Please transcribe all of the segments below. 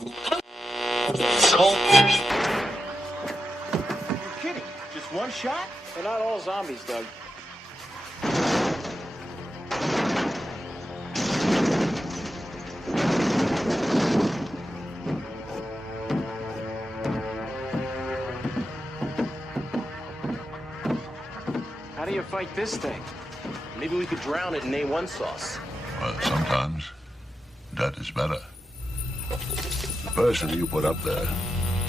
Kidding? Just one shot? They're not all zombies, Doug. How do you fight this thing? Maybe we could drown it in A1 sauce. Well, sometimes that is better. The person you put up there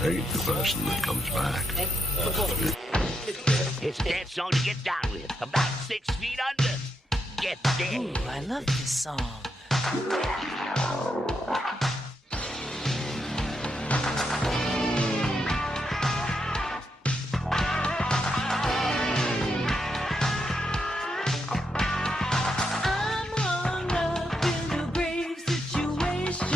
ain't the person that comes back. It's a dance song to get down with. About 6 feet under. Get there. Ooh, I love this song. I'm hung up in a grave situation.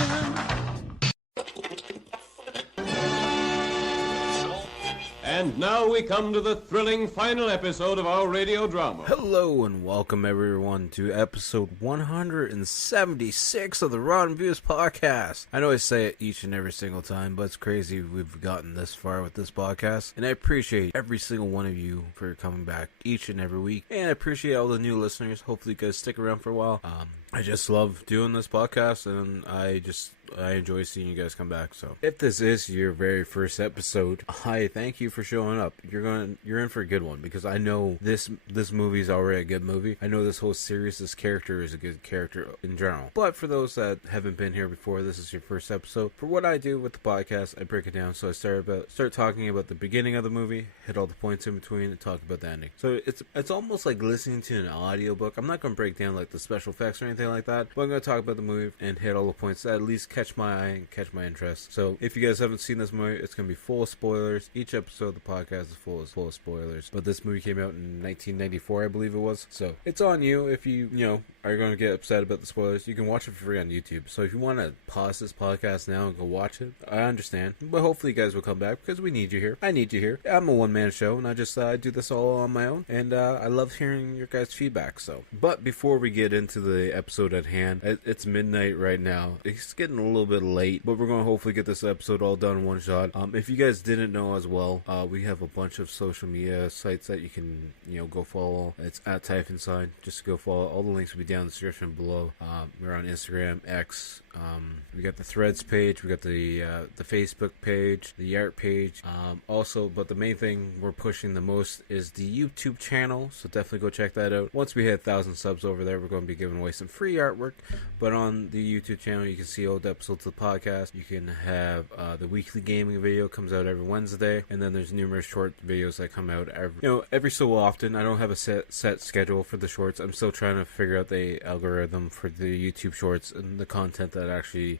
And now we come to the thrilling final episode of our radio drama. Hello and welcome everyone to episode 176 of the Rotten Views podcast. I know I say it each and every single time, but it's crazy we've gotten this far with this podcast. And I appreciate every single one of you for coming back each and every week. And I appreciate all the new listeners. Hopefully you guys stick around for a while. I just love doing this podcast, and I enjoy seeing you guys come back. So if this is your very first episode, I thank you for showing up. You're in for a good one, because I know this movie is already a good movie. I know this whole series, this character is a good character in general. But for those that haven't been here before, this is your first episode. For what I do with the podcast, I break it down. So I start talking about the beginning of the movie, hit all the points in between, and talk about the ending. So it's almost like listening to an audiobook. I'm not going to break down like the special effects or anything like that, but I'm going to talk about the movie and hit all the points that at least catch my eye and catch my interest. So if you guys haven't seen this movie, it's going to be full of spoilers. Each episode of the podcast is full of spoilers. But this movie came out in 1994, I believe it was. So it's on you if you are going to get upset about the spoilers. You can watch it for free on YouTube. So if you want to pause this podcast now and go watch it, I understand. But hopefully you guys will come back, because we need you here. I need you here. I'm a one-man show, and I just do this all on my own. And I love hearing your guys' feedback. But before we get into the episode at hand, it's midnight right now. It's getting a little bit late, but we're going to hopefully get this episode all done in one shot. If you guys didn't know as well, we have a bunch of social media sites that you can go follow. It's at Typhon Sign. Just go follow. All the links will be down in the description below. We're on Instagram, X. We got the Threads page. We got the Facebook page, the art page. Also, but the main thing we're pushing the most is the YouTube channel. So definitely go check that out. Once we hit 1,000 subs over there, we're going to be giving away some free artwork. But on the YouTube channel, you can see old episodes of the podcast. You can have the weekly gaming video comes out every Wednesday, and then there's numerous short videos that come out every so often. I don't have a set schedule for the shorts. I'm still trying to figure out the algorithm for the YouTube shorts and the content that actually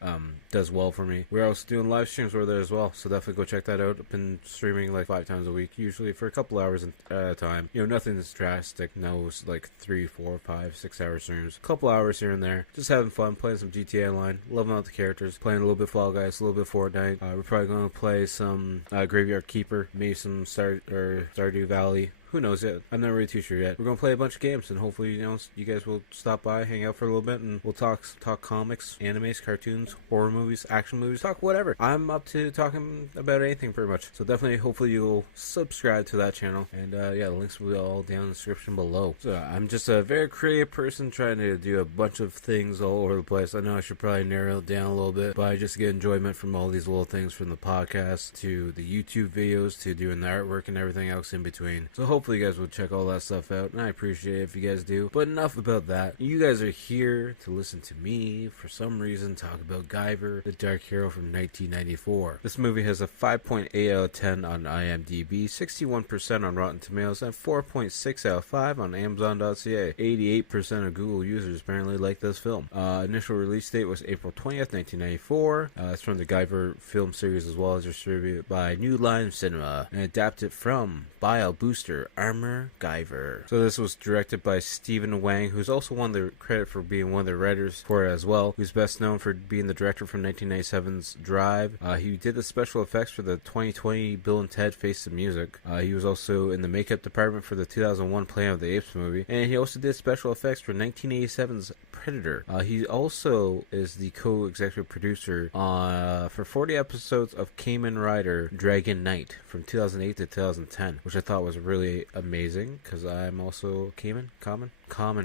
does well for me. We're also doing live streams over there as well, so definitely go check that out. I've been streaming like 5 times a week, usually for a couple hours at a time. Nothing that's drastic. No, it's like 3, 4, 5, 6 hour streams. A couple hours here and there. Just having fun, playing some GTA Online, loving out the characters, playing a little bit Fall Guys, a little bit Fortnite. We're probably going to play some Graveyard Keeper, maybe some Stardew Valley. Who knows yet? I'm not really too sure yet. We're going to play a bunch of games, and hopefully, you guys will stop by, hang out for a little bit, and we'll talk comics, animes, cartoons, horror movies, action movies, talk whatever. I'm up to talking about anything pretty much. So definitely, hopefully you'll subscribe to that channel. And the links will be all down in the description below. So I'm just a very creative person trying to do a bunch of things all over the place. I know I should probably narrow it down a little bit, but I just get enjoyment from all these little things, from the podcast to the YouTube videos to doing the artwork and everything else in between. So hopefully you guys will check all that stuff out, and I appreciate it if you guys do. But enough about that. You guys are here to listen to me, for some reason, talk about Guyver, the Dark Hero from 1994. This movie has a 5.8 out of 10 on IMDb, 61% on Rotten Tomatoes, and 4.6 out of 5 on Amazon.ca. 88% of Google users apparently like this film. Initial release date was April 20th, 1994. It's from the Guyver film series, as well as distributed by New Line Cinema, and adapted from Bio Booster, Armor Guyver. So this was directed by Stephen Wang, who's also won the credit for being one of the writers for it as well, who's best known for being the director from 1997's Drive. He did the special effects for the 2020 Bill and Ted Face the Music. He was also in the makeup department for the 2001 Planet of the Apes movie, and he also did special effects for 1987's Predator. He also is the co-executive producer for 40 episodes of Kamen Rider Dragon Knight from 2008 to 2010, which I thought was really amazing because I'm also Kamen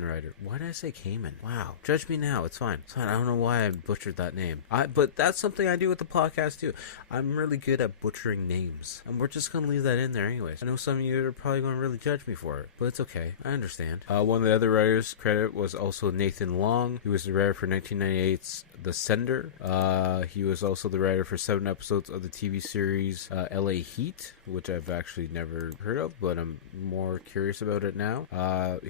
Rider. Why did I say Kamen? Wow. Judge me now. It's fine. It's fine. I don't know why I butchered that name. But that's something I do with the podcast too. I'm really good at butchering names. And we're just going to leave that in there anyways. I know some of you are probably going to really judge me for it, but it's okay. I understand. One of the other writers credit was also Nathan Long. He was the writer for 1998's The Sender. He was also the writer for 7 episodes of the TV series LA Heat, which I've actually never heard of, but I'm more curious about it now.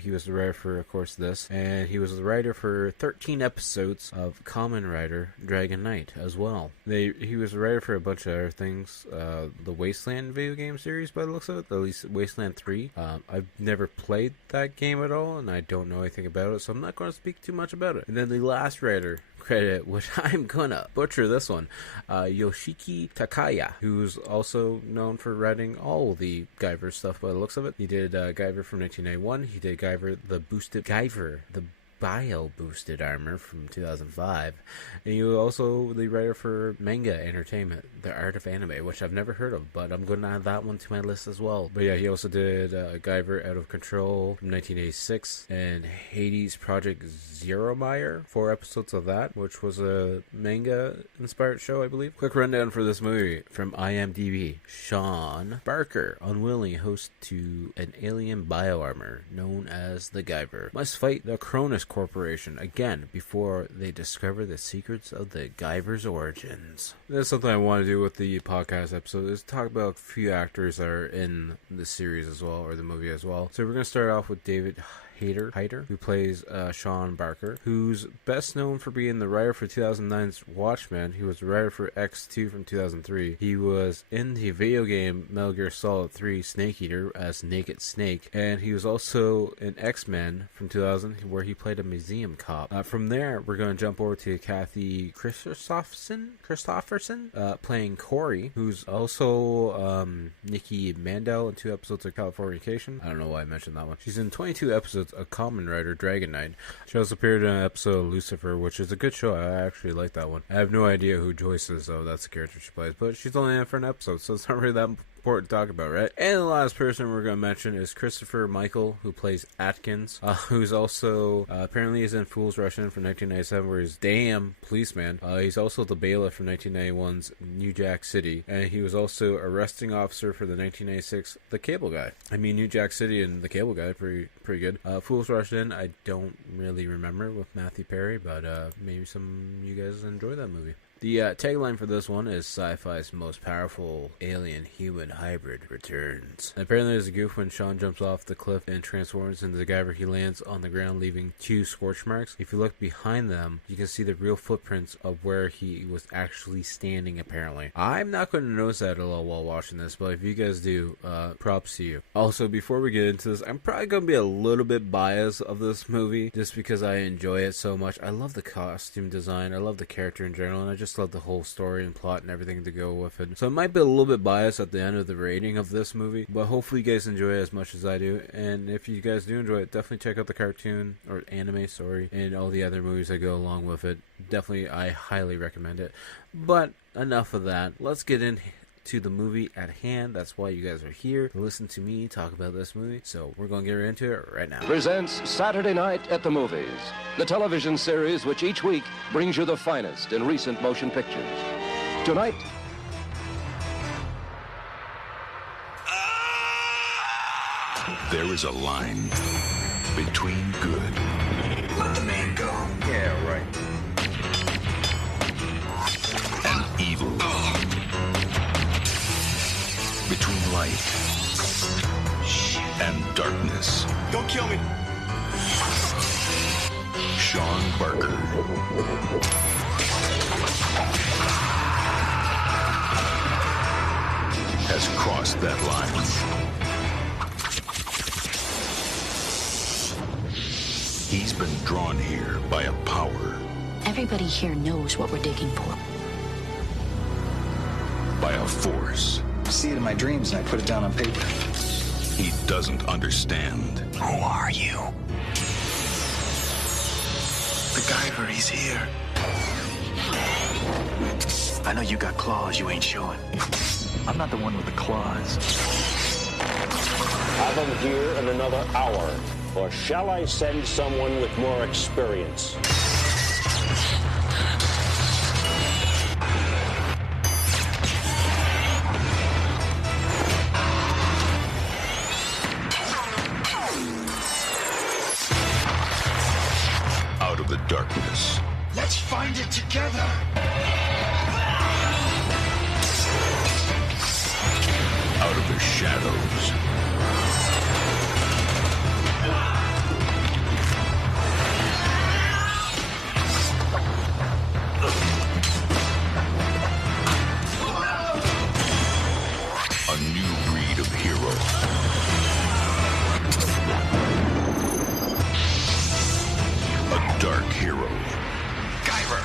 He was the writer for, of course, this, and he was the writer for 13 episodes of Kamen Rider Dragon Knight as well. He was the writer for a bunch of other things, the Wasteland video game series by the looks of it, at least Wasteland 3. I've never played that game at all, and I don't know anything about it, so I'm not going to speak too much about it. And then the last writer credit, which I'm gonna butcher this one, Yoshiki Takaya, who's also known for writing all the Guyver stuff by the looks of it. He did Guyver from 1991. He did Guyver the Bio Boosted Armor from 2005, and he was also the writer for Manga Entertainment, The Art of Anime, which I've never heard of, but I'm going to add that one to my list as well. But yeah, he also did Guyver Out of Control from 1986, and Hades Project Zeromeyer, 4 episodes of that, which was a manga-inspired show, I believe. Quick rundown for this movie from IMDb. Sean Barker, unwilling host to an alien bioarmor known as the Guyver, must fight the Cronus Corporation again before they discover the secrets of the Guyver's origins. That's something I want to do with the podcast episode, is talk about a few actors that are in the series as well, or the movie as well. So we're going to start off with David Hayter, who plays Sean Barker, who's best known for being the writer for 2009's Watchmen. He was the writer for X2 from 2003. He was in the video game Metal Gear Solid 3 Snake Eater as Naked Snake, and he was also in X-Men from 2000, where he played a museum cop. From there, we're going to jump over to Kathy Christopherson, playing Corey, who's also Nikki Mandel in 2 episodes of Californication. I don't know why I mentioned that one. She's in 22 episodes of Kamen Rider Dragon Knight. She also appeared in an episode of Lucifer, which is a good show. I actually like that one. I have no idea who Joyce is, though. That's the character she plays, but she's only in it for an episode, so it's not really that important to talk about, right? And the last person we're going to mention is Christopher Michael, who plays Atkins, who's also apparently is in Fool's Rush In from 1997, where he's damn policeman. He's also the bailiff from 1991's New Jack City, and he was also arresting officer for the 1996 The Cable Guy. I mean, New Jack City and The Cable Guy, pretty good. Fool's Rush In, I don't really remember with Matthew Perry, but maybe some of you guys enjoy that movie. The tagline for this one is sci-fi's most powerful alien-human hybrid returns. And apparently there's a goof when Sean jumps off the cliff and transforms into the Guyver. He lands on the ground, leaving 2 scorch marks. If you look behind them, you can see the real footprints of where he was actually standing, apparently. I'm not going to notice that at all while watching this, but if you guys do, props to you. Also, before we get into this, I'm probably going to be a little bit biased of this movie, just because I enjoy it so much. I love the costume design, I love the character in general, and I just love the whole story and plot and everything to go with it. So it might be a little bit biased at the end of the rating of this movie, but hopefully you guys enjoy it as much as I do. And if you guys do enjoy it, definitely check out the cartoon, or anime, sorry, and all the other movies that go along with it. Definitely, I highly recommend it. But enough of that. Let's get into the movie at hand. That's why you guys are here, to listen to me talk about this movie. So we're going to get right into it right now. Presents Saturday Night at the Movies, the television series which each week brings you the finest in recent motion pictures. Tonight, there is a line between good. Let the man go. Yeah, right. And evil. Between light and darkness. Don't kill me. Sean Barker has crossed that line. He's been drawn here by a power, Everybody here knows what we're digging for. by a force I see it in my dreams and I put it down on paper. he doesn't understand. Who are you? The Guyver, he's here. I know you got claws you ain't showing. I'm not the one with the claws. Have him here in another hour, or shall I send someone with more experience? Out of the darkness, Let's find it together. out of the shadows, a new breed of hero. A dark hero. Guyver.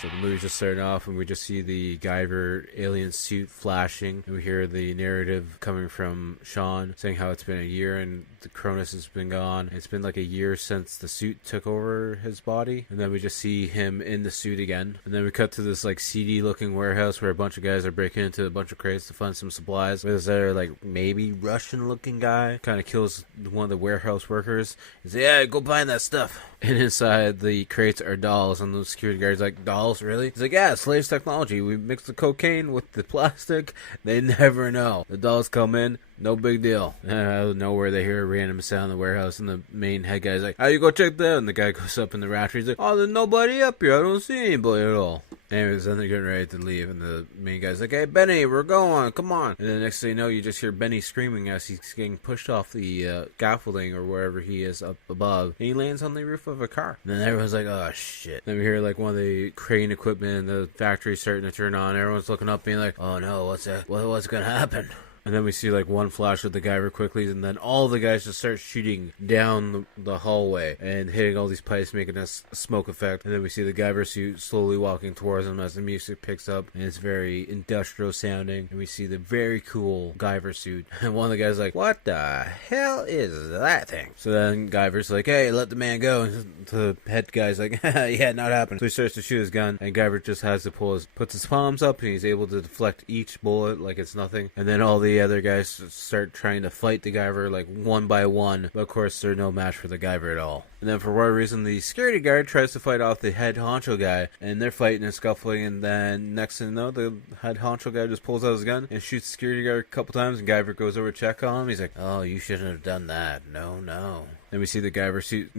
So the movie's just starting off, and we just see the Guyver alien suit flashing, and we hear the narrative coming from Sean saying how it's been a year and the Cronus has been gone. It's been like a year since the suit took over his body, and then we just see him in the suit again. And then we cut to this like seedy looking warehouse where a bunch of guys are breaking into a bunch of crates to find some supplies. There's there like maybe Russian looking guy kind of kills one of the warehouse workers. He's like, yeah, go find that stuff. And inside the crates are dolls, and the security guard's like, dolls, really? He's like, yeah, slaves technology. We mix the cocaine with the plastic. They never know. The dolls come in, no big deal. And out of nowhere, they hear a random sound in the warehouse, and the main head guy's like, how you go check that? And the guy goes up in the rafters. He's like, oh, there's nobody up here. I don't see anybody at all. Anyways, then they're getting ready to leave, and the main guy's like, hey, Benny, we're going, come on. And then next thing you know, you just hear Benny screaming as he's getting pushed off the scaffolding or wherever he is up above, and he lands on the roof of a car. And then everyone's like, oh, shit. Then we hear, like, one of the crane equipment in the factory starting to turn on. Everyone's looking up being like, oh, no, what's that? What's gonna happen? And then we see like one flash of the Guyver quickly, and then all the guys just start shooting down the hallway and hitting all these pipes, making a smoke effect. And then we see the Guyver suit slowly walking towards them as the music picks up, and it's very industrial sounding. And we see the very cool Guyver suit. And one of the guys is like, what the hell is that thing? So then Guyver's like, hey, let the man go. And the head guy's like, yeah, not happening. So he starts to shoot his gun, and Guyver just has to puts his palms up, and he's able to deflect each bullet like it's nothing. And then all the other guys start trying to fight the Guyver like one by one, but of course they're no match for the Guyver at all. And then for whatever reason, the security guard tries to fight off the head honcho guy, and they're fighting and scuffling, and then next thing you know, the head honcho guy just pulls out his gun and shoots the security guard a couple times, and Guyver goes over to check on him. He's like, oh, you shouldn't have done that. No. Then we see the Guyver suit,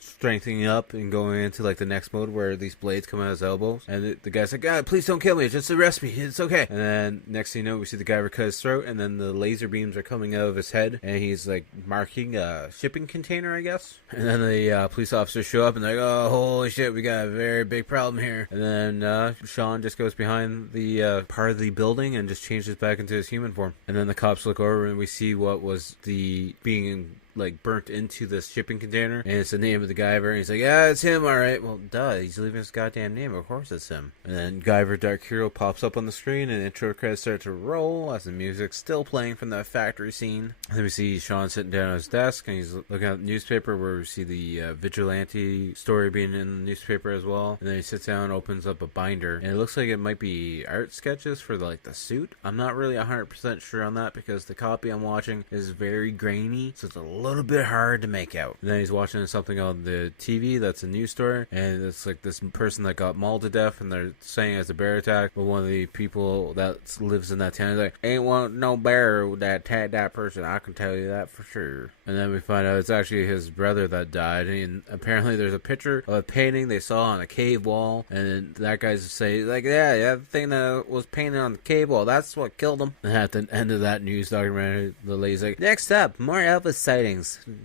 strengthening up and going into like the next mode where these blades come out of his elbows, and the guy's like, God, please don't kill me, just arrest me, it's okay. And then next thing you know, we see the Guyver cut his throat, and then the laser beams are coming out of his head, and he's like marking a shipping container, I guess. And then the police officers show up, and they're like, oh, holy shit, we got a very big problem here. And then Sean just goes behind the part of the building and just changes back into his human form. And then the cops look over, and we see what was the being like burnt into this shipping container, and it's the name of the Guyver, and he's like, yeah, it's him, alright. Well, duh, he's leaving his goddamn name, of course it's him. And then Guyver Dark Hero pops up on the screen, and intro credits start to roll as the music's still playing from that factory scene. And then we see Sean sitting down at his desk, and he's looking at the newspaper where we see the vigilante story being in the newspaper as well. And then he sits down and opens up a binder, and it looks like it might be art sketches for like the suit. I'm not really 100% sure on that because the copy I'm watching is very grainy, so it's a little bit hard to make out. And then he's watching something on the TV that's a news story, and it's like this person that got mauled to death, and they're saying it's a bear attack, but one of the people that lives in that town is like, ain't want no bear that attacked that person, I can tell you that for sure. And then we find out it's actually his brother that died, and apparently there's a picture of a painting they saw on a cave wall, and that guy's saying like, yeah, the thing that was painted on the cave wall, that's what killed him. And at the end of that news documentary, the lady's like, next up, more Elvis sightings.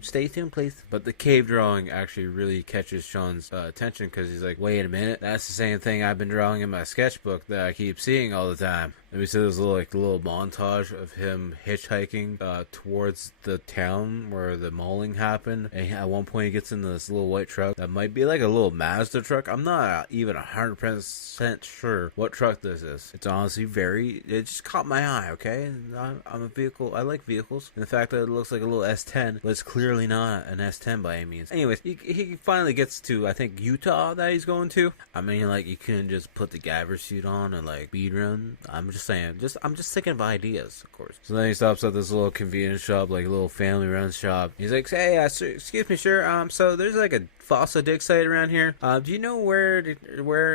Stay tuned, please. But the cave drawing actually really catches Sean's attention, because he's like, wait a minute, that's the same thing I've been drawing in my sketchbook that I keep seeing all the time. And we see this little montage of him hitchhiking towards the town where the mauling happened. And at one point he gets in this little white truck that might be like a little Mazda truck. I'm not even 100% sure what truck this is. It's honestly it just caught my eye, okay? And I'm a vehicle, I like vehicles. And the fact that it looks like a little S10, but it's clearly not an S10 by any means. Anyways, he finally gets to, I think, Utah that he's going to. I mean, like, you couldn't just put the Guyver suit on and, like, speed run. I'm just saying, I'm just thinking of ideas, of course. So then he stops at this little convenience shop, like a little family-run shop. He's like, hey, sir, excuse me, sir, so there's, like, a fossil dig site around here. Do you know where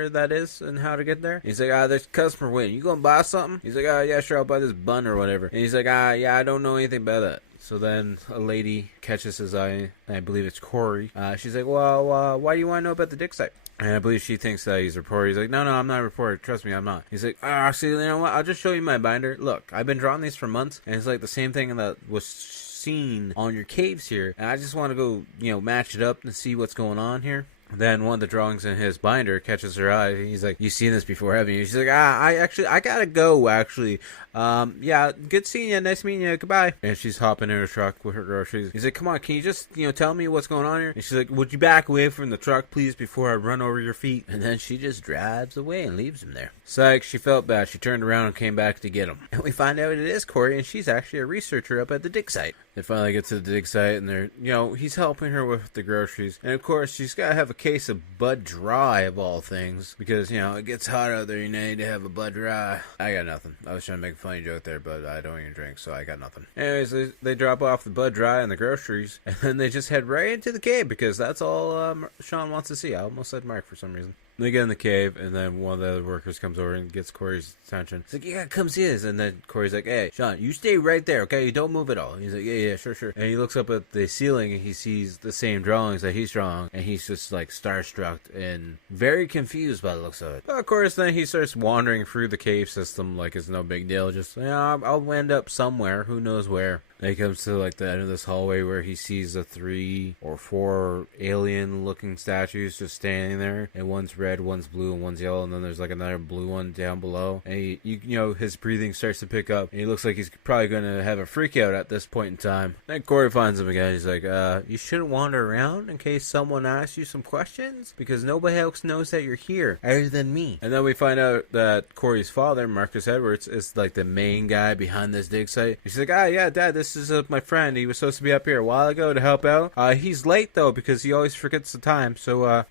that is and how to get there? He's like, there's a customer waiting. You gonna buy something? He's like, yeah, sure, I'll buy this bun or whatever. And he's like, yeah, I don't know anything about that. So then a lady catches his eye, and I believe it's Corey. She's like, well, why do you want to know about the dig site? And I believe she thinks that he's a reporter. He's like, no, I'm not a reporter. Trust me, I'm not. He's like, actually, you know what? I'll just show you my binder. Look, I've been drawing these for months, and it's like the same thing that was seen on your caves here. And I just want to go, match it up and see what's going on here. Then one of the drawings in his binder catches her eye. He's like, you've seen this before, haven't you? She's like, I gotta go, actually. Yeah, good seeing you. Nice meeting you. Goodbye. And she's hopping in her truck with her groceries. He's like, come on, can you just, tell me what's going on here? And she's like, would you back away from the truck, please, before I run over your feet? And then she just drives away and leaves him there. Psych, she felt bad. She turned around and came back to get him. And we find out it is Corey, and she's actually a researcher up at the dig site. They finally get to the dig site, and they're, he's helping her with the groceries. And of course, she's got to have a case of Bud Dry, of all things, because, it gets hot out there, you need to have a Bud Dry. I got nothing. I was trying to make a funny joke there, but I don't even drink, so I got nothing. Anyways, they drop off the Bud Dry and the groceries, and then they just head right into the cave, because that's all Sean wants to see. I almost said Mark for some reason. They get in the cave, and then one of the other workers comes over and gets Corey's attention. He's like, yeah, come see us. And then Corey's like, hey, Sean, you stay right there, okay? You don't move at all. He's like, yeah, sure. And he looks up at the ceiling, and he sees the same drawings that he's drawing, and he's just, like, starstruck and very confused by the looks of it. But, of course, then he starts wandering through the cave system like it's no big deal. Just, I'll end up somewhere. Who knows where? And he comes to, like, the end of this hallway where he sees the 3 or 4 alien-looking statues just standing there. And one's red, one's blue, and one's yellow. And then there's, like, another blue one down below. And, his breathing starts to pick up. And he looks like he's probably going to have a freak out at this point in time. Then Corey finds him again. He's like, you shouldn't wander around in case someone asks you some questions. Because nobody else knows that you're here, other than me. And then we find out that Corey's father, Marcus Edwards, is, like, the main guy behind this dig site. And she's like, yeah, Dad, this is my friend. He was supposed to be up here a while ago to help out. He's late though because he always forgets the time. So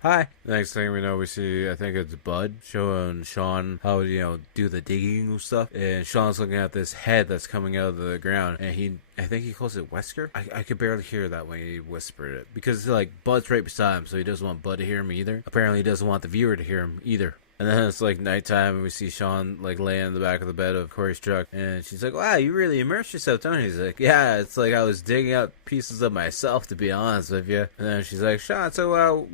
hi. Next thing we know, we see, I think it's Bud showing Sean how do the digging stuff. And Sean's looking at this head that's coming out of the ground, and I think he calls it Wesker. I could barely hear that when he whispered it because Bud's right beside him, so he doesn't want Bud to hear him either. Apparently, he doesn't want the viewer to hear him either. And then it's nighttime, and we see Sean laying in the back of the bed of Corey's truck, and she's like, wow, you really immersed yourself, don't you? He's like, yeah, it's like I was digging out pieces of myself, to be honest with you. And then she's like, Sean, so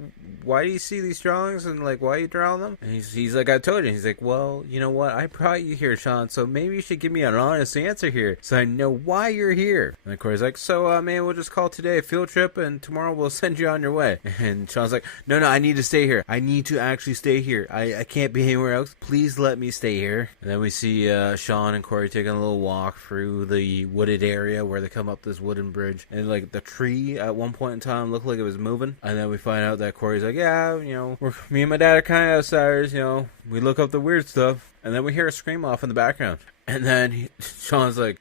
why do you see these drawings, and why are you drawing them? And he's like, I told you. He's like, well, you know what, I brought you here, Sean, so maybe you should give me an honest answer here so I know why you're here. And Corey's like, so man, we'll just call today a field trip, and tomorrow we'll send you on your way. And Sean's like, no, I need to stay here. I need to actually stay here. I can't be anywhere else. Please let me stay here. And then we see Sean and Corey taking a little walk through the wooded area where they come up this wooden bridge, and the tree at one point in time looked like it was moving. And then we find out that Corey's like, yeah, me and my dad are kind of outsiders, we look up the weird stuff. And then we hear a scream off in the background, and then Sean's like,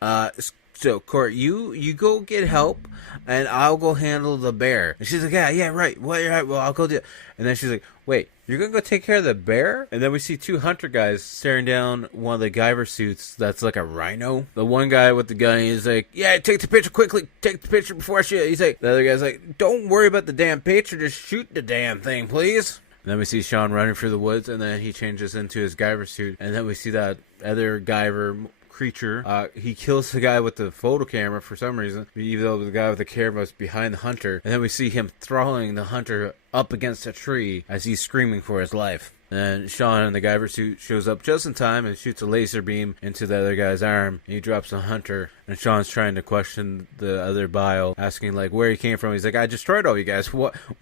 so, Corey, you go get help, and I'll go handle the bear. And she's like, yeah, right. Well, I'll go do it. And then she's like, wait, you're going to go take care of the bear? And then we see 2 hunter guys staring down one of the Guyver suits that's like a rhino. The one guy with the gun, he's like, yeah, take the picture quickly. Take the picture before I shoot. He's like, the other guy's like, don't worry about the damn picture. Just shoot the damn thing, please. And then we see Sean running through the woods, and then he changes into his Guyver suit. And then we see that other Guyver creature. He kills the guy with the photo camera for some reason, even though the guy with the camera was behind the hunter. And then we see him throttling the hunter up against a tree as he's screaming for his life. And Sean in the Guyver suit shows up just in time and shoots a laser beam into the other guy's arm. And he drops the hunter. And Sean's trying to question the other bile, asking where he came from. He's like, I destroyed all you guys.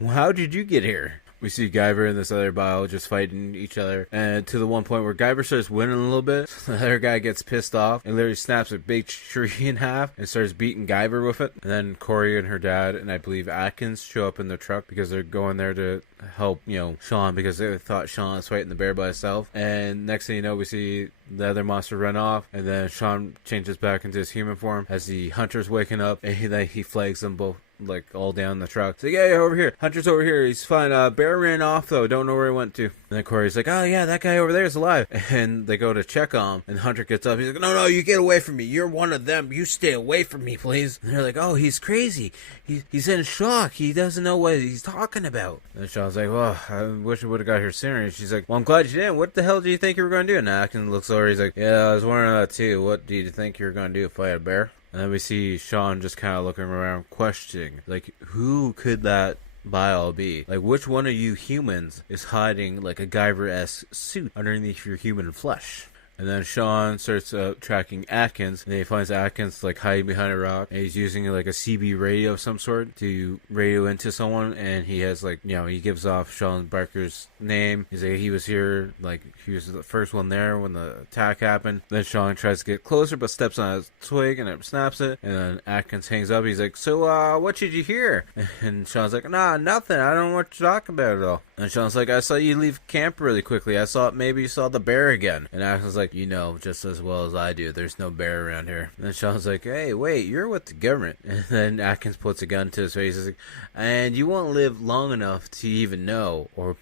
How did you get here? we see Guyver and this other bio just fighting each other, and to the one point where Guyver starts winning a little bit, the other guy gets pissed off and literally snaps a big tree in half and starts beating Guyver with it. And then Corey and her dad and I believe Atkins show up in the truck because they're going there to help, Sean, because they thought Sean was fighting the bear by himself. And next thing you know, we see the other monster run off, and then Sean changes back into his human form as the hunter's waking up, and he flags them both like all down the truck. So yeah, over here. Hunter's over here. He's fine. Bear ran off though. Don't know where he went to. And then Corey's like, oh yeah, that guy over there is alive. And they go to check on him. And Hunter gets up. He's like, no, you get away from me. You're one of them. You stay away from me, please. And they're like, oh, he's crazy. He's in shock. He doesn't know what he's talking about. And Sean's like, well, I wish I would have got here sooner. And she's like, well, I'm glad you didn't. What the hell do you think you were going to do? And Atkins looks over. He's like, yeah, I was wondering that too. What do you think you were going to do if I had a bear? And then we see Sean just kind of looking around, questioning, like, who could that bio be? Like, which one of you humans is hiding, like, a Guyver-esque suit underneath your human flesh? And then Sean starts tracking Atkins, and he finds Atkins like hiding behind a rock, and he's using like a CB radio of some sort to radio into someone, and he has like, he gives off Sean Barker's name. He's like, he was here, like he was the first one there when the attack happened. Then Sean tries to get closer, but steps on a twig and it snaps it, and then Atkins hangs up. He's like, so what did you hear? And Sean's like, nah, nothing. I don't know what you're talking about at all. And Sean's like, I saw you leave camp really quickly. I thought maybe you saw the bear again. And Atkins like, just as well as I do, there's no bear around here. And then Sean's like, hey, wait, you're with the government. And then Atkins puts a gun to his face. He's like, and you won't live long enough to even know, or,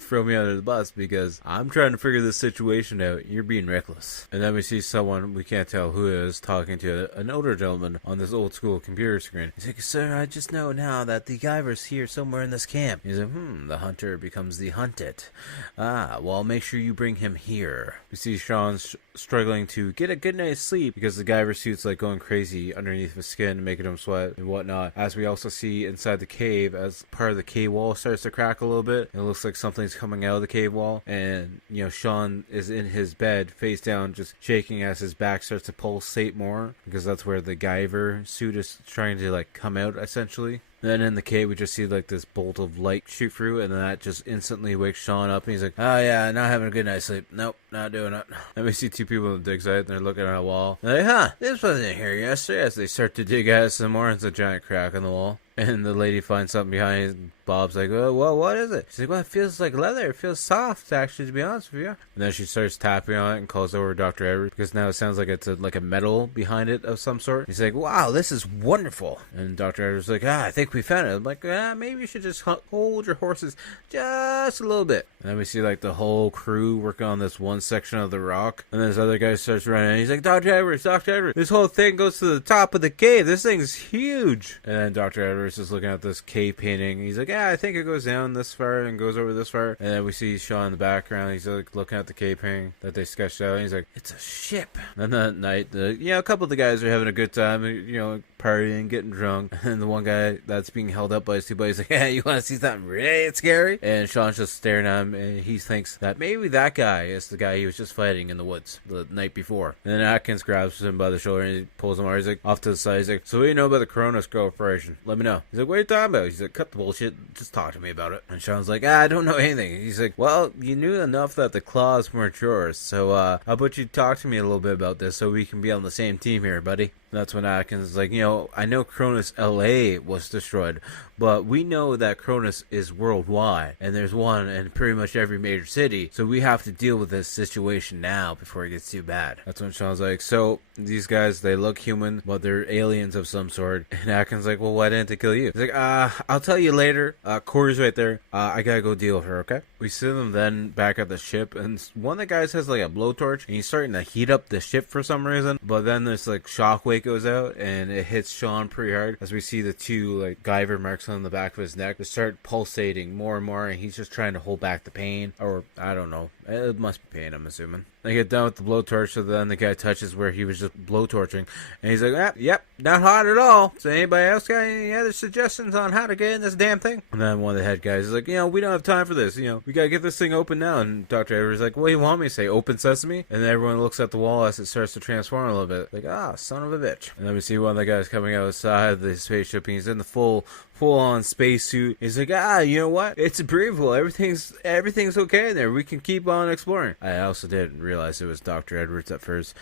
throw me under the bus, because I'm trying to figure this situation out. You're being reckless. And then we see someone, we can't tell who it is, talking to an older gentleman on this old school computer screen. He's like, sir, I just know now that the Guyver's here somewhere in this camp. He's like, the hunter becomes the hunted. Well, make sure you bring him here. We see Sean's struggling to get a good night's sleep because the Guyver suit's like going crazy underneath his skin, making him sweat and whatnot. As we also see inside the cave, as part of the cave wall starts to crack a little bit, it looks like something's coming out of the cave wall, and Sean is in his bed face down, just shaking as his back starts to pulsate more, because that's where the Guyver suit is trying to like come out essentially. Then in the cave, we just see like this bolt of light shoot through, and then that just instantly wakes Sean up, and he's like, oh yeah, not having a good night's sleep. Nope, not doing it. Then we see two people on the dig site, and they're looking at a wall. They're like, this wasn't here yesterday. As they start to dig at it some more, it's a giant crack in the wall. And the lady finds something behind it. Bob's like, oh, well, what is it? She's like, well, it feels like leather. It feels soft, actually, to be honest with you. And then she starts tapping on it and calls over Dr. Edwards, because now it sounds like it's like a metal behind it of some sort. He's like, wow, this is wonderful. And Dr. Edwards is like, I think we found it. I'm like, maybe you should just hold your horses just a little bit. And then we see like the whole crew working on this one section of the rock. And then this other guy starts running, and he's like, Dr. Edwards, this whole thing goes to the top of the cave. This thing's huge. And then Dr. Edwards is looking at this cave painting. He's like, I think it goes down this far and goes over this far. And then we see Sean in the background. He's like looking at the cave painting that they sketched out. And he's like, it's a ship. And then that night, a couple of the guys are having a good time, partying, getting drunk. And the one guy that's being held up by his two buddies like, you want to see something really scary? And Sean's just staring at him, and he thinks that maybe that guy is the guy he was just fighting in the woods the night before. And then Atkins grabs him by the shoulder and he pulls him over. He's like, off to the side. He's like, so what do you know about the Coronas Corporation? Let me know. He's like, what are you talking about? He's like, cut the bullshit. Just talk to me about it. And Sean's like, I don't know anything. He's like, well, you knew enough that the claws weren't yours. So, how about you talk to me a little bit about this so we can be on the same team here, buddy? That's when Atkins is like, I know Cronus LA was destroyed, but we know that Cronus is worldwide, and there's one in pretty much every major city, so we have to deal with this situation now before it gets too bad. That's when Sean's like, so these guys, they look human, but they're aliens of some sort. And Atkins like, well, why didn't they kill you? He's like, I'll tell you later. Corey's right there. I gotta go deal with her, okay? We see them then back at the ship, and one of the guys has like a blowtorch, and he's starting to heat up the ship for some reason, but then this like shockwave goes out, and it hits Sean pretty hard, as we see the two like Guyver marks on the back of his neck to start pulsating more and more, and he's just trying to hold back the pain, or I don't know, it must be pain, I'm assuming. They get done with the blowtorch, so then the guy touches where he was just blowtorching, and he's like, yep, not hot at all. So anybody else got any other suggestions on how to get in this damn thing? And then one of the head guys is like, we don't have time for this, we gotta get this thing open now. And Dr. Edwards is like, what do you want me to say, open sesame? And then everyone looks at the wall as it starts to transform a little bit, like, son of a bitch. And then we see one of the guys coming outside the spaceship, and he's in the full full-on spacesuit. He's like, you know what? It's breathable. Everything's okay in there. We can keep on exploring. I also didn't realize it was Dr. Edwards at first.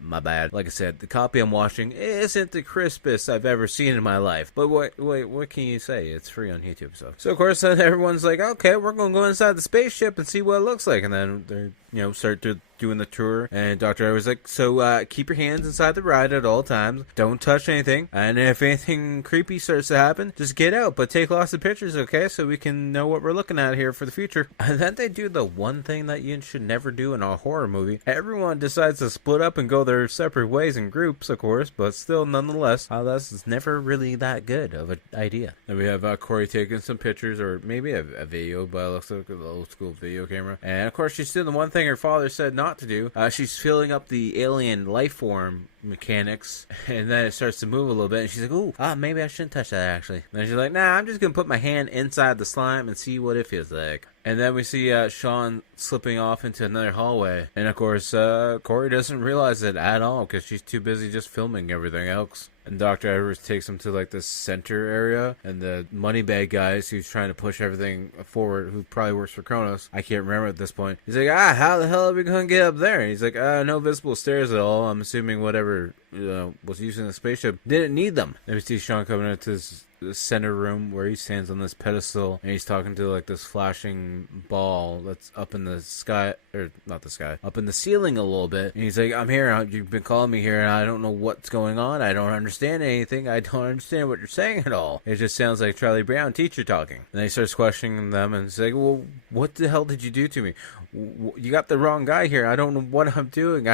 My bad. Like I said, the copy I'm watching isn't the crispest I've ever seen in my life. But what can you say? It's free on YouTube. So of course, then everyone's like, okay, we're gonna go inside the spaceship and see what it looks like. And then they start doing the tour. And Dr. Edwards like, so keep your hands inside the ride at all times. Don't touch anything. And if anything creepy starts to happen, just get out. But take lots of pictures, okay? So we can know what we're looking at here for the future. And then they do the one thing that you should never do in a horror movie. Everyone decides to split up and go their separate ways in groups, of course, but still, nonetheless, that's never really that good of an idea. And we have Corey taking some pictures, or maybe a video, but it looks like an old school video camera. And of course, she's doing the one thing her father said not to do. She's filling up the alien life form mechanics, and then it starts to move a little bit, and she's like, ooh, maybe I shouldn't touch that, actually. And then she's like, nah, I'm just gonna put my hand inside the slime and see what it feels like. And then we see Sean slipping off into another hallway. And of course, Corey doesn't realize it at all because she's too busy just filming everything else. And Dr. Edwards takes him to like this center area. And the Moneybag guys who's trying to push everything forward, who probably works for Kronos, I can't remember at this point. He's like, how the hell are we going to get up there? And he's like, no visible stairs at all. I'm assuming whatever was using the spaceship didn't need them. And we see Sean coming into the center room where he stands on this pedestal and he's talking to like this flashing ball that's up in the sky, or not the sky, up in the ceiling a little bit. And he's like, I'm here, you've been calling me here and I don't know what's going on, I don't understand anything, I don't understand what you're saying at all. It just sounds like Charlie Brown teacher talking. And then he starts questioning them and he's like, well, what the hell did you do to me? You got the wrong guy here. I don't know what I'm doing.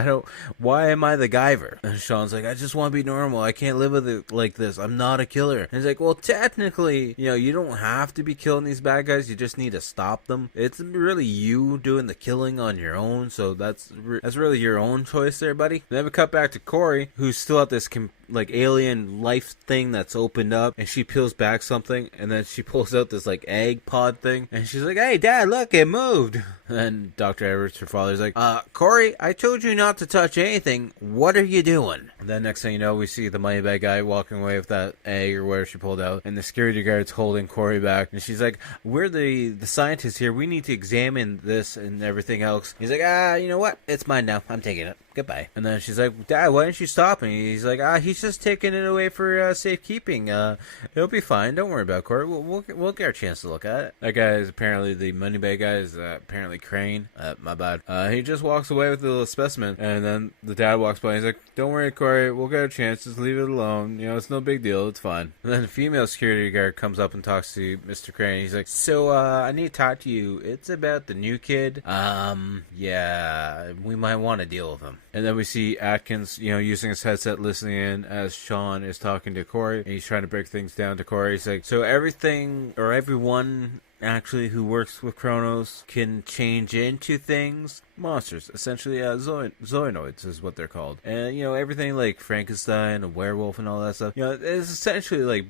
Why am I the Guyver? And Sean's like, I just want to be normal. I can't live with it like this. I'm not a killer. And he's like, well, technically, you don't have to be killing these bad guys. You just need to stop them. It's really you doing the killing on your own. So that's really your own choice there, buddy. Then we cut back to Corey, who's still at this like alien life thing that's opened up, and she peels back something, and then she pulls out this like egg pod thing, and she's like, hey Dad, look, it moved. And then Dr. Edwards, her father's like, Corey, I told you not to touch anything, what are you doing? And then next thing you know, we see the Moneybag guy walking away with that egg or whatever she pulled out, and the security guard's holding Corey back, and she's like, we're the scientists here, we need to examine this and everything else. He's like, you know what, it's mine now, I'm taking it, goodbye. And then she's like, Dad, why didn't you stop me? He's like, he's just taking it away for safekeeping. It'll be fine. Don't worry about it, Corey. We'll get our chance to look at it. That guy is apparently the Moneybag guy. Is apparently Crane. My bad. He just walks away with the little specimen, and then the dad walks by. And he's like, "Don't worry, Corey. We'll get our chance. Just leave it alone. It's no big deal. It's fine." And then the female security guard comes up and talks to Mr. Crane. He's like, "So I need to talk to you. It's about the new kid. Yeah, we might want to deal with him." And then we see Atkins, using his headset, listening in as Sean is talking to Corey, and he's trying to break things down to Corey. He's like, so everyone actually who works with Kronos can change into things. Monsters, essentially, zoonoids is what they're called. And, everything like Frankenstein, a werewolf, and all that stuff, it's essentially like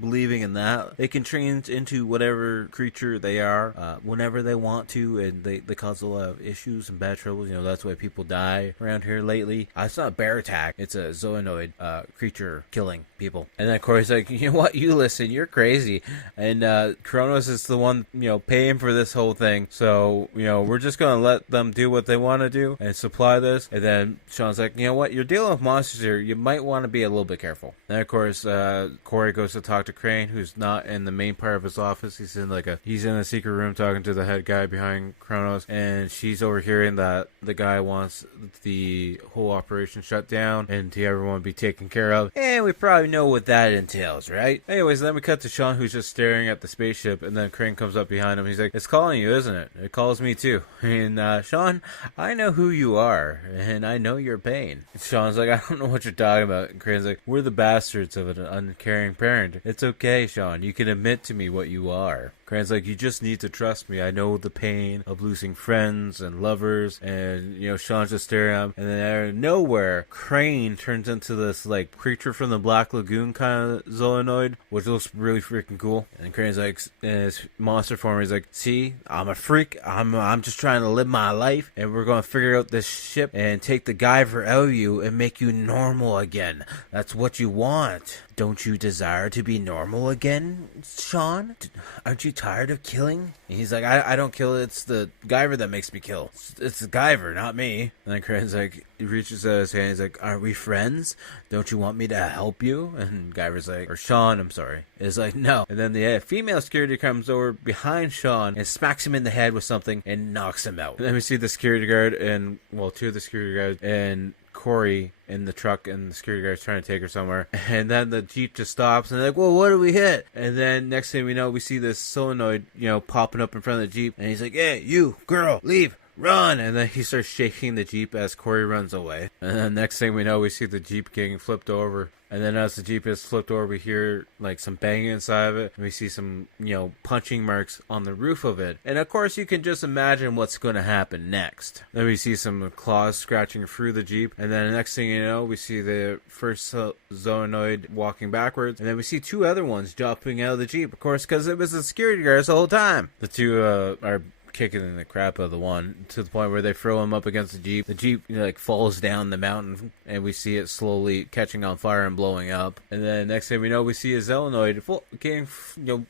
believing in that. They can change into whatever creature they are, whenever they want to, and they cause a lot of issues and bad troubles. That's why people die around here lately. It's not a bear attack, it's a zoonoid creature killing people. And then Corey's like, you know what, you listen, you're crazy. And Kronos is the one, paying for this whole thing. So, we're just gonna let them do what they want to do and supply this. And then Sean's like, you know what, you're dealing with monsters here, you might want to be a little bit careful. And of course, Corey goes to talk to Crane, who's not in the main part of his office. He's in a secret room talking to the head guy behind Kronos, and she's overhearing that the guy wants the whole operation shut down and to everyone be taken care of. And we probably know what that entails, right? Anyways, then we cut to Sean, who's just staring at the spaceship, and then Crane comes up behind him. He's like, it's calling you, isn't it? It calls me too. And Sean, I know who you are, and I know your pain. And Sean's like, I don't know what you're talking about. And Crane's like, we're the bastards of an uncaring parent. It's okay, Sean. You can admit to me what you are. Crane's like, you just need to trust me. I know the pain of losing friends and lovers. And, Sean's just staring at him. And then out of nowhere, Crane turns into this, like, creature from the Black Lagoon kind of zoonoid, which looks really freaking cool. And Crane's like, in his monster form, he's like, see, I'm a freak. I'm just trying to live my life. And we're going to figure out this ship and take the Guyver out of you and make you normal again. That's what you want. Don't you desire to be normal again, Sean? Aren't you tired of killing? And he's like, I don't kill. It's the Guyver that makes me kill. It's the Guyver, not me. And then Crane's like, he reaches out his hand. He's like, aren't we friends? Don't you want me to help you? And Guyver's like, or Sean, I'm sorry, is like, no. And then the female security comes over behind Sean and smacks him in the head with something and knocks him out. And then we see the security guard and, well, two of the security guards and Corey in the truck, and the security guard's trying to take her somewhere. And then the Jeep just stops, and they're like, well, what do we hit? And then next thing we know, we see this solenoid, popping up in front of the Jeep, and he's like, hey, you, girl, leave. Run! And then he starts shaking the Jeep as Corey runs away. And then next thing we know, we see the Jeep getting flipped over. And then as the Jeep is flipped over, we hear like some banging inside of it. And we see some, punching marks on the roof of it. And of course, you can just imagine what's going to happen next. Then we see some claws scratching through the Jeep. And then the next thing you know, we see the first zoonoid walking backwards. And then we see two other ones jumping out of the Jeep. Of course, because it was the security guards the whole time. The two are kicking the crap out of the one to the point where they throw him up against the Jeep. The Jeep falls down the mountain, and we see it slowly catching on fire and blowing up. And then next thing we know, we see a Zelenoid getting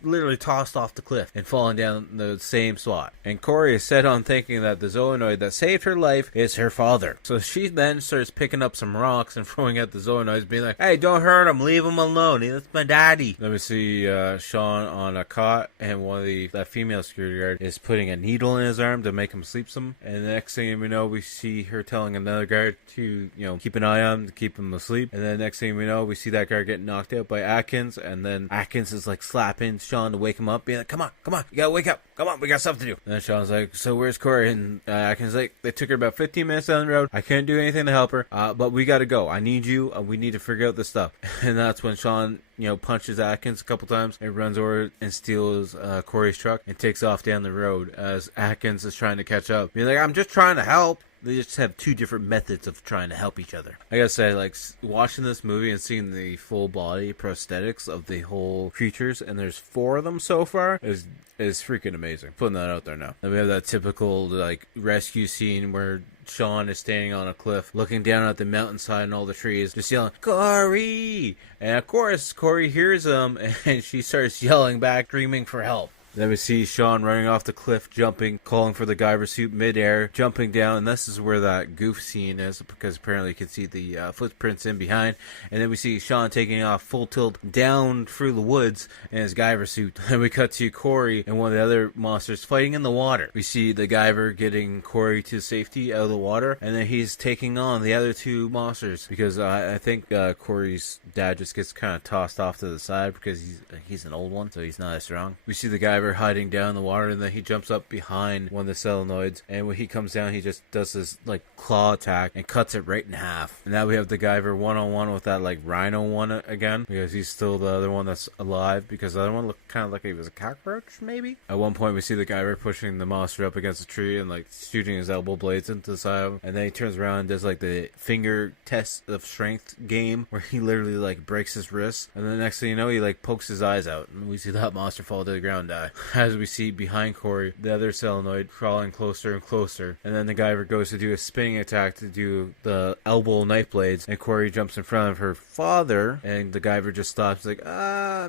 literally tossed off the cliff and falling down the same spot. And Corey is set on thinking that the Zoonoid that saved her life is her father. So she then starts picking up some rocks and throwing at the Zoonoids, being like, hey, don't hurt him, leave him alone, that's my daddy. Then we see Sean on a cot, and one of that female security guard is putting a needle in his arm to make him sleep some. And the next thing we know, we see her telling another guard to keep an eye on him to keep him asleep. And then next thing we know, we see that guard get knocked out by Atkins, and then Atkins is like slapping Sean to wake him up, being like, come on, you gotta wake up, come on, we got stuff to do. And then Sean's like, so where's Corey? And Atkins is like, they took her about 15 minutes down the road, I can't do anything to help her, but we gotta go, I need you, we need to figure out this stuff. And that's when Sean punches Atkins a couple times and runs over and steals Corey's truck and takes off down the road as Atkins is trying to catch up. Being like, I'm just trying to help. They just have two different methods of trying to help each other. I gotta say, like, watching this movie and seeing the full body prosthetics of the whole creatures, and there's 4 of them so far, is freaking amazing. Putting that out there now. And we have that typical, like, rescue scene where Sean is standing on a cliff, looking down at the mountainside and all the trees, just yelling, Corey! And of course, Corey hears him, and she starts yelling back, screaming for help. Then we see Sean running off the cliff, jumping, calling for the Guyver suit midair, jumping down, and this is where that goof scene is, because apparently you can see the footprints in behind. And then we see Sean taking off full tilt down through the woods in his Guyver suit. And we cut to Corey and one of the other monsters fighting in the water. We see the Guyver getting Corey to safety out of the water, and then he's taking on the other 2 monsters, because I think Corey's dad just gets kind of tossed off to the side because he's an old one, so he's not as strong. We see the Guyver hiding down in the water, and then he jumps up behind one of the solenoids, and when he comes down, he just does this like claw attack and cuts it right in half. And now we have the Guyver one-on-one with that like rhino one again, because he's still the other one that's alive, because the other one looked kind of like he was a cockroach maybe. At one point we see the Guyver pushing the monster up against a tree and like shooting his elbow blades into the side of him, and then he turns around and does like the finger test of strength game where he literally like breaks his wrist, and then the next thing you know, he like pokes his eyes out, and we see that monster fall to the ground and die. As we see behind Corey, the other solenoid crawling closer and closer, and then the Guyver goes to do a spinning attack to do the elbow knife blades, and Corey jumps in front of her father, and the Guyver just stops like,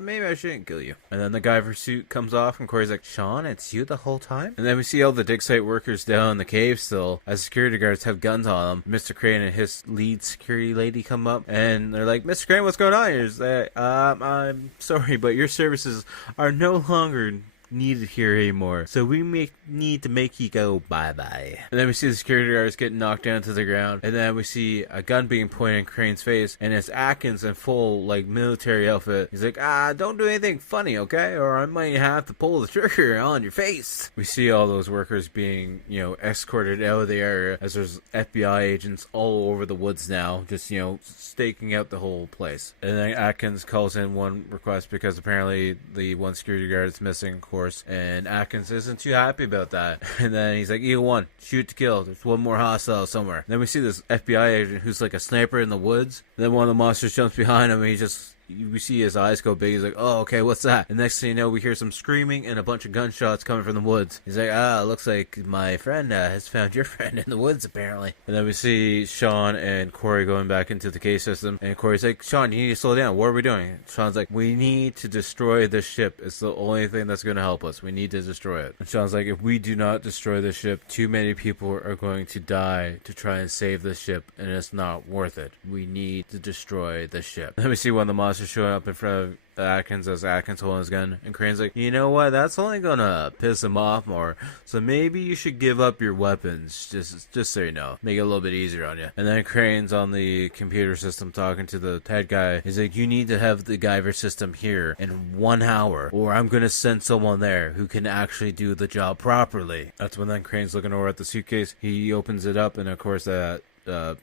maybe I shouldn't kill you. And then the Guyver suit comes off, and Corey's like, Sean, it's you the whole time? And then we see all the dig site workers down in the cave still, as security guards have guns on them. Mr. Crane and his lead security lady come up, and they're like, Mr. Crane, what's going on here? He's like, I'm sorry, but your services are no longer needed here anymore, so we need to make you go bye-bye. And then we see the security guards getting knocked down to the ground, and then we see a gun being pointed in Crane's face, and it's Atkins in full like military outfit. He's like, don't do anything funny, okay, or I might have to pull the trigger on your face. We see all those workers being escorted out of the area, as there's FBI agents all over the woods now, just staking out the whole place. And then Atkins calls in one request, because apparently the one security guard is missing, course, and Atkins isn't too happy about that. And then he's like, E1, shoot to kill. There's one more hostile somewhere. And then we see this FBI agent who's like a sniper in the woods. And then one of the monsters jumps behind him, and we see his eyes go big. He's like, oh, okay, what's that? And next thing you know, we hear some screaming and a bunch of gunshots coming from the woods. He's like, looks like my friend has found your friend in the woods, apparently. And then we see Sean and Corey going back into the case system. And Corey's like, Sean, you need to slow down. What are we doing? Sean's like, we need to destroy this ship. It's the only thing that's going to help us. We need to destroy it. And Sean's like, if we do not destroy the ship, too many people are going to die to try and save the ship, and it's not worth it. We need to destroy the ship. Then we see one of the monsters showing up in front of Atkins as Atkins holding his gun, and Crane's like, you know what, that's only gonna piss him off more, so maybe you should give up your weapons, just so you know, make it a little bit easier on you. And then Crane's on the computer system talking to the head guy. He's like, you need to have the Guyver system here in 1 hour, or I'm gonna send someone there who can actually do the job properly. That's when then Crane's looking over at the suitcase. He opens it up, and of course that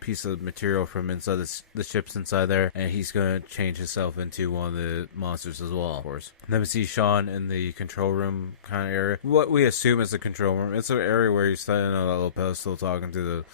piece of material from inside the ship's inside there, and he's going to change himself into one of the monsters as well, of course. And then we see Sean in the control room kind of area, what we assume is the control room. It's an area where he's standing on that little pedestal talking to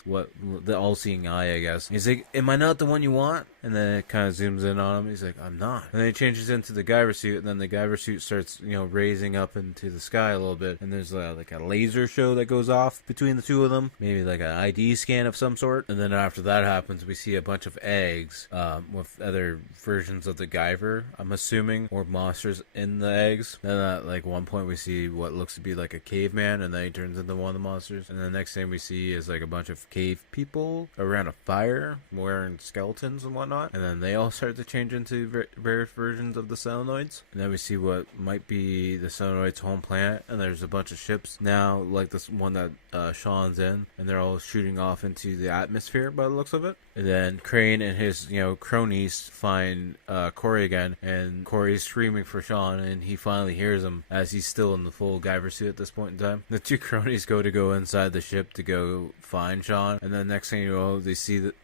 the all-seeing eye, I guess. He's like, am I not the one you want? And then it kind of zooms in on him. He's like, I'm not. And then he changes into the Guyver suit, and then the Guyver suit starts, raising up into the sky a little bit, and there's like a laser show that goes off between the two of them, maybe like an ID scan of some sort. And then after that happens, we see a bunch of eggs with other versions of the Guyver, I'm assuming, or monsters in the eggs. Then at like one point we see what looks to be like a caveman, and then he turns into one of the monsters. And the next thing we see is like a bunch of cave people around a fire wearing skeletons and whatnot. And then they all start to change into various versions of the Solenoids. And then we see what might be the Solenoids' home planet, and there's a bunch of ships now, like this one that Sean's in, and they're all shooting off into the atmosphere by the looks of it. And then Crane and his cronies find Corey again, and Corey's screaming for Sean, and he finally hears him as he's still in the full Guyver suit at this point in time. The two cronies go inside the ship to go find Sean, and then next thing you know,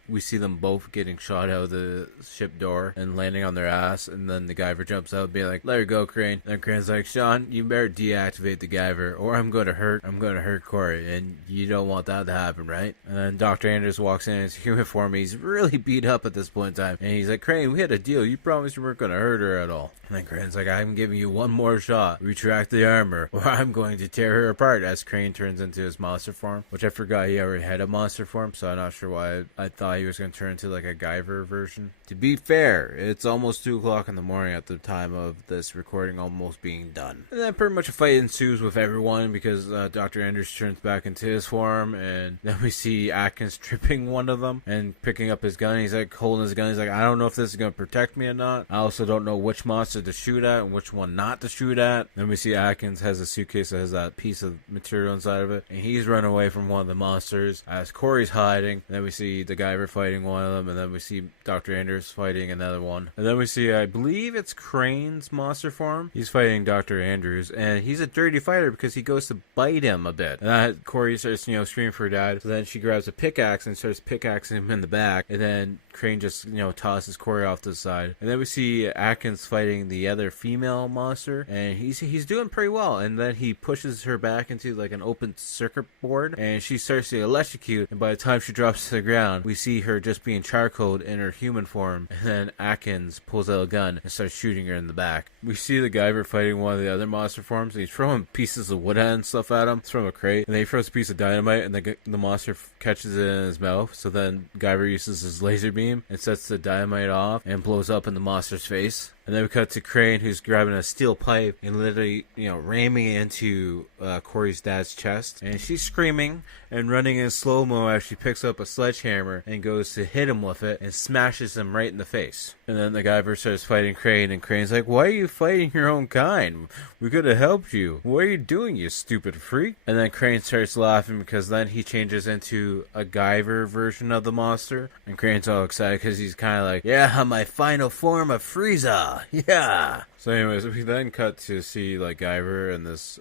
we see them both getting shot out of the ship door and landing on their ass. And then the Guyver jumps out, being like, "Let her go, Crane." And Crane's like, "Sean, you better deactivate the Guyver, or I'm going to hurt Corey, and you don't want that to happen, right?" And then Dr. Anders walks in in his human form. He's really beat up at this point in time, and he's like, "Crane, we had a deal. You promised you weren't going to hurt her at all." And then Crane's like, "I'm giving you one more shot. Retract the armor, or I'm going to tear her apart." As Crane turns into his monster form, which I forgot he already had a monster form, so I'm not sure why I thought he was going to turn into like a Guyver version. To be fair, it's almost 2 o'clock in the morning at the time of this recording almost being done. And then pretty much a fight ensues with everyone because Dr. Anders turns back into his form, and then we see Atkins tripping one of them and picking up his gun. He's like holding his gun. He's like, "I don't know if this is going to protect me or not. I also don't know which monster to shoot at and which one not to shoot at." Then we see Atkins has a suitcase that has that piece of material inside of it, and he's running away from one of the monsters as Corey's hiding. And then we see the Guyver fighting one of them, and then we see Dr. Anders fighting another one. And then we see, I believe it's Crane's monster form. He's fighting Dr. Andrews, and he's a dirty fighter because he goes to bite him a bit. And that Corey starts, screaming for her dad. So then she grabs a pickaxe and starts pickaxing him in the back. And then Crane just, tosses Corey off to the side. And then we see Atkins fighting the other female monster, and he's doing pretty well. And then he pushes her back into like an open circuit board, and she starts to electrocute. And by the time she drops to the ground, we see her just being charcoaled in her human form. And then Atkins pulls out a gun and starts shooting her in the back. We see the Guyver fighting one of the other monster forms, and he's throwing pieces of wood and stuff at him. It's from a crate, and then he throws a piece of dynamite, and the monster catches it in his mouth. So then Guyver uses his laser beam and sets the dynamite off and blows up in the monster's face. And then we cut to Crane, who's grabbing a steel pipe and literally, ramming it into Corey's dad's chest. And she's screaming and running in slow-mo as she picks up a sledgehammer and goes to hit him with it and smashes him right in the face. And then the Guyver starts fighting Crane, and Crane's like, "Why are you fighting your own kind? We could have helped you. What are you doing, you stupid freak?" And then Crane starts laughing because then he changes into a Guyver version of the monster. And Crane's all excited because he's kind of like, "Yeah, my final form of Frieza. Yeah." So anyways, we then cut to see like Guyver and this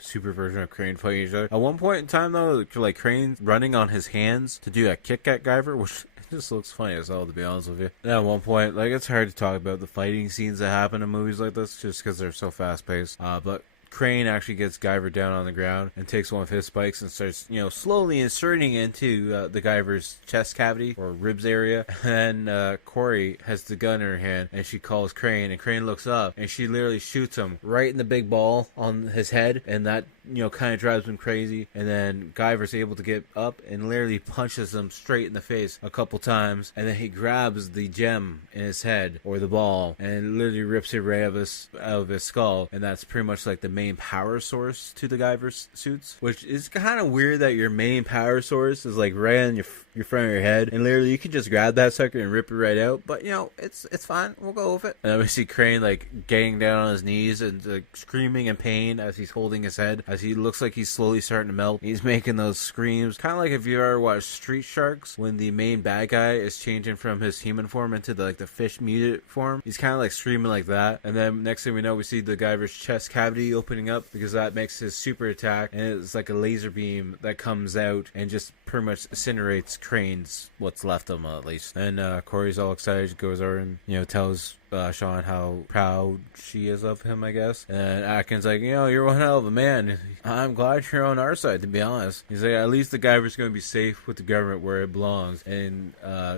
super version of Crane fighting each other. At one point in time though, like Crane running on his hands to do a kick at Guyver, which just looks funny as hell, to be honest with you. And at one point, like, it's hard to talk about the fighting scenes that happen in movies like this just because they're so fast paced. But Crane actually gets Guyver down on the ground and takes one of his spikes and starts, slowly inserting into the Guyver's chest cavity or ribs area. And Corey has the gun in her hand and she calls Crane, and Crane looks up and she literally shoots him right in the big ball on his head, and that kind of drives him crazy. And then Guyver's able to get up and literally punches him straight in the face a couple times, and then he grabs the gem in his head or the ball and literally rips it right out of his skull. And that's pretty much like the main power source to the Guyver's suits, which is kind of weird that your main power source is like right on your front of your head, and literally you can just grab that sucker and rip it right out. But it's fine, we'll go with it. And then we see Crane like getting down on his knees and like screaming in pain as he's holding his head, as he looks like he's slowly starting to melt. He's making those screams, kind of like if you ever watched Street Sharks, when the main bad guy is changing from his human form into the fish mutant form. He's kind of like screaming like that. And then next thing we know, we see the Guyver's chest cavity opening up, because that makes his super attack, and it's like a laser beam that comes out and just pretty much incinerates Crane's, what's left of him at least. And Corey's all excited, goes over and tells Sean how proud she is of him, I guess. And Atkins like, you're one hell of a man. I'm glad you're on our side, to be honest. He's like, at least the Guyver's going to be safe with the government where it belongs. And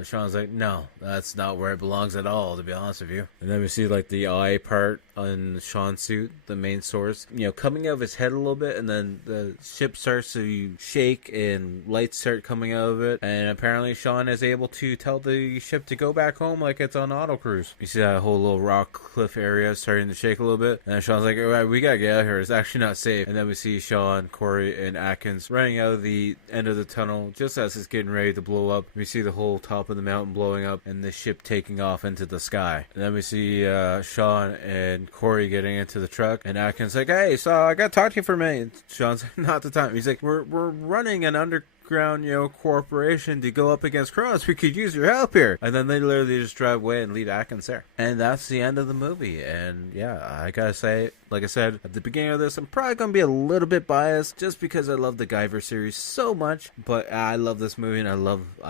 Sean's like, no, that's not where it belongs at all, to be honest with you. And then we see like the eye part on Sean's suit, the main source, coming out of his head a little bit, and then the ship starts to shake and lights start coming out of it. And apparently Sean is able to tell the ship to go back home like it's on auto cruise. You see that whole little rock cliff area starting to shake a little bit, and then Sean's like, all right, we gotta get out of here, it's actually not safe. And then we see Sean, Corey, and Atkins running out of the end of the tunnel just as it's getting ready to blow up. We see the whole top of the mountain blowing up and the ship taking off into the sky. And then we see Sean and Corey getting into the truck, and Atkins like, hey, so I gotta talk to you for a minute. And Sean's like, not the time. He's like, we're running an underground corporation to go up against Kronos. We could use your help here. And then they literally just drive away and leave Atkins there. And that's the end of the movie. And yeah, I gotta say, like I said at the beginning of this, I'm probably gonna be a little bit biased just because I love the Guyver series so much. But I love this movie, and I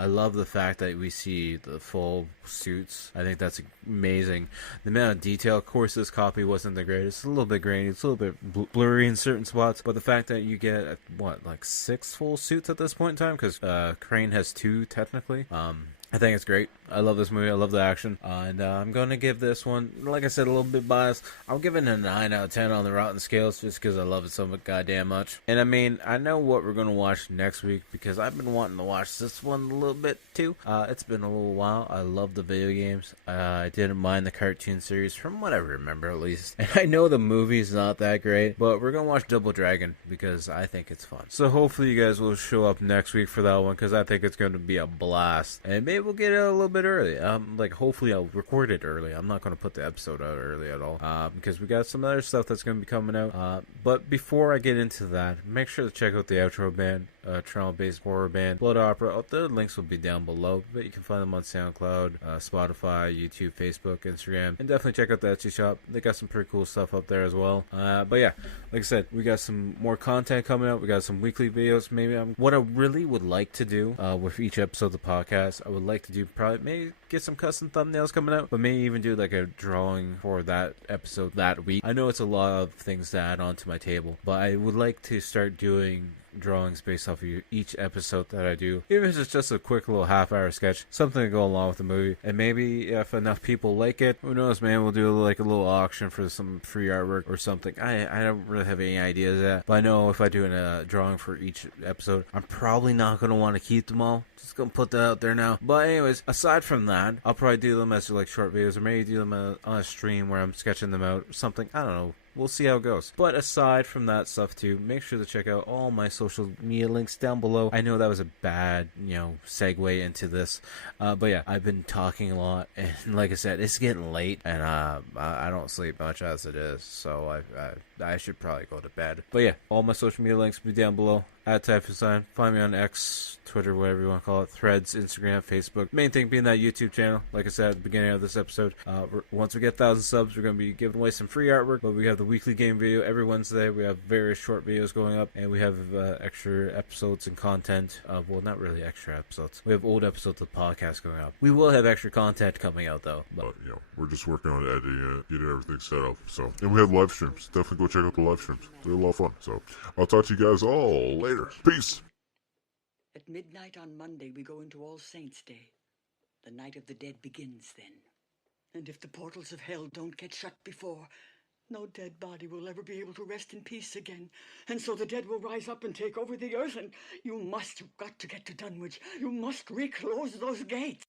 love the fact that we see the full suits. I think that's amazing. The amount of detail, of course, this copy wasn't the greatest. It's a little bit grainy, it's a little bit blurry in certain spots, but the fact that you get like 6 full suits at this point in time, because Crane has 2 technically. I think it's great. I love this movie. I love the action. And I'm going to give this one, like I said, a little bit biased. I'm giving it a 9 out of 10 on the Rotten scales just because I love it so goddamn much. And I mean, I know what we're going to watch next week because I've been wanting to watch this one a little bit too. It's been a little while. I love the video games. I didn't mind the cartoon series from what I remember at least. And I know the movie's not that great, but we're going to watch Double Dragon because I think it's fun. So hopefully you guys will show up next week for that one because I think it's going to be a blast. And maybe we'll get it a little bit early. Hopefully I'll record it early. I'm not going to put the episode out early at all because we got some other stuff that's going to be coming out. But before I get into that, make sure to check out the outro band, Toronto-based horror band, Blood Opera. The links will be down below, but you can find them on SoundCloud, Spotify, YouTube, Facebook, Instagram, and definitely check out the Etsy shop. They got some pretty cool stuff up there as well. But yeah, like I said, we got some more content coming out. We got some weekly videos. Maybe what I really would like to do with each episode of the podcast, I would like to do probably maybe get some custom thumbnails coming out, but maybe even do like a drawing for that episode that week. I know it's a lot of things to add on to my table, but I would like to start doing drawings based off of each episode that I do, even if it's just a quick little half-hour sketch, something to go along with the movie. And maybe if enough people like it, who knows, man, we'll do like a little auction for some free artwork or something. I don't really have any ideas yet, but I know if I do a drawing for each episode, I'm probably not going to want to keep them all. Just gonna put that out there now. But anyways, aside from that, I'll probably do them as like short videos, or maybe do them on a stream where I'm sketching them out or something. I don't know. We'll see how it goes. But aside from that stuff too, make sure to check out all my social media links down below. I know that was a bad, segue into this. But yeah, I've been talking a lot. And like I said, it's getting late. And I don't sleep much as it is. So I should probably go to bed. But yeah, all my social media links will be down below. @typhussign. Find me on X, Twitter, whatever you want to call it, Threads, Instagram, Facebook. Main thing being that YouTube channel. Like I said at the beginning of this episode, once we get 1,000 subs, we're going to be giving away some free artwork. But we have the weekly game video every Wednesday. We have various short videos going up, and we have extra episodes and content. Well, not really extra episodes. We have old episodes of the podcast going up. We will have extra content coming out though. But we're just working on editing it, getting everything set up. So, and we have live streams. Definitely go go check out the live streams. They're a lot of fun. So I'll talk to you guys all later. Peace. At midnight on Monday, we go into All Saints' Day. The night of the dead begins then. And if the portals of hell don't get shut before, no dead body will ever be able to rest in peace again. And so the dead will rise up and take over the earth, and you've got to get to Dunwich. You must reclose those gates.